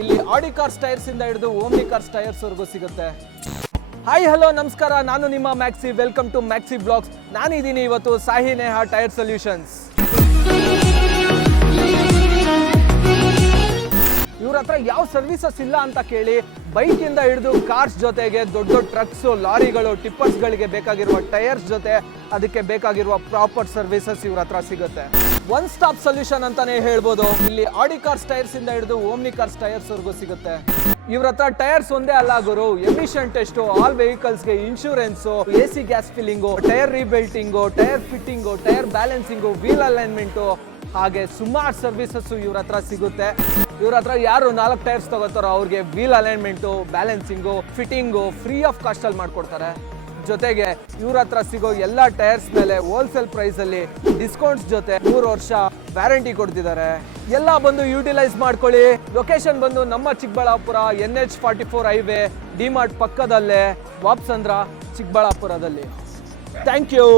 ಇಲ್ಲಿ ಆಡಿ cars tyres ಇಂದ ಹಿಡಿದು ಓಮ್ನಿ ಕಾರ್ಸ್ ಟೈರ್ಸ್ ವರೆಗೂ ಸಿಗುತ್ತೆ. ಹಾಯ್ ಹಲೋ ನಮಸ್ಕಾರ, ನಾನು ನಿಮ್ಮ Maxi. Welcome to Maxi blogs. ನಾನಿದ್ದೀನಿ ಇವತ್ತು ಸಾಹಿ ನೇಹಾ ಟೈರ್ ಸೊಲ್ಯೂಷನ್ಸ್. ಇವ್ರ ಹತ್ರ ಯಾವ ಸರ್ವಿಸಸ್ ಇಲ್ಲ ಅಂತ ಕೇಳಿ ಬೈಕ್ ಇಂದ ಹಿಡಿದು ಕಾರ್ಸ್ ಜೊತೆಗೆ ದೊಡ್ಡ ದೊಡ್ಡ ಟ್ರಕ್ಸ್, ಲಾರಿಗಳು, ಟಿಪ್ಪರ್ಸ್ಗಳಿಗೆ ಬೇಕಾಗಿರುವ ಟೈರ್ಸ್ ಜೊತೆ ಅದಕ್ಕೆ ಬೇಕಾಗಿರುವ ಪ್ರಾಪರ್ ಸರ್ವಿಸಸ್ ಇವ್ರ ಹತ್ರ ಸಿಗುತ್ತೆ. ಒನ್ ಸ್ಟಾಪ್ ಸೊಲ್ಯೂಷನ್ ಅಂತಾನೆ ಹೇಳ್ಬೋದು. ಇಲ್ಲಿ ಆಡಿ ಕಾರ್ಸ್ ಟೈರ್ಸ್ ಇಂದ ಹಿಡಿದು ಓಮ್ನಿ ಕಾರ್ಸ್ ಟೈರ್ಸ್ ವರೆಗೂ ಸಿಗುತ್ತೆ. ಇವ್ರ ಹತ್ರ ಟೈರ್ಸ್ ಒಂದೇ ಅಲ್ಲ ಗುರು, ಎಮಿಷನ್ ಟೆಸ್ಟ್, ಆಲ್ ವೆಹಿಕಲ್ಸ್ಗೆ insurance, AC gas filling, tyre rebelting, tyre fitting, tyre balancing, wheel alignment, ಹಾಗೆ ಸುಮಾರು ಸರ್ವಿಸಸ್ ಇವ್ರ ಹತ್ರ ಸಿಗುತ್ತೆ. ಇವ್ರ ಹತ್ರ ಯಾರು 4 ಟೈರ್ಸ್ ತಗೋತಾರೋ ಅವ್ರಿಗೆ wheel alignment, balancing, fitting free of cost ಅಲ್ಲಿ ಮಾಡ್ಕೊಡ್ತಾರೆ. ಜೊತೆಗೆ ಇವ್ರ ಹತ್ರ ಸಿಗೋ ಎಲ್ಲ ಟೈರ್ಸ್ ಮೇಲೆ ಹೋಲ್ಸೇಲ್ ಪ್ರೈಸ್ ಅಲ್ಲಿ ಡಿಸ್ಕೌಂಟ್ಸ್ ಜೊತೆ 3 ವರ್ಷ ವ್ಯಾರಂಟಿ ಕೊಡ್ತಿದ್ದಾರೆ. ಎಲ್ಲ ಬಂದು ಯೂಟಿಲೈಸ್ ಮಾಡ್ಕೊಳ್ಳಿ. ಲೊಕೇಶನ್ ಬಂದು ನಮ್ಮ ಚಿಕ್ಕಬಳ್ಳಾಪುರ, NH44 ಹೈವೇ, ಡಿಮಾರ್ಟ್ ಪಕ್ಕದಲ್ಲೇ, ವಾಪ್ಸಂದ್ರ, ಚಿಕ್ಕಬಳ್ಳಾಪುರದಲ್ಲಿ. Thank you.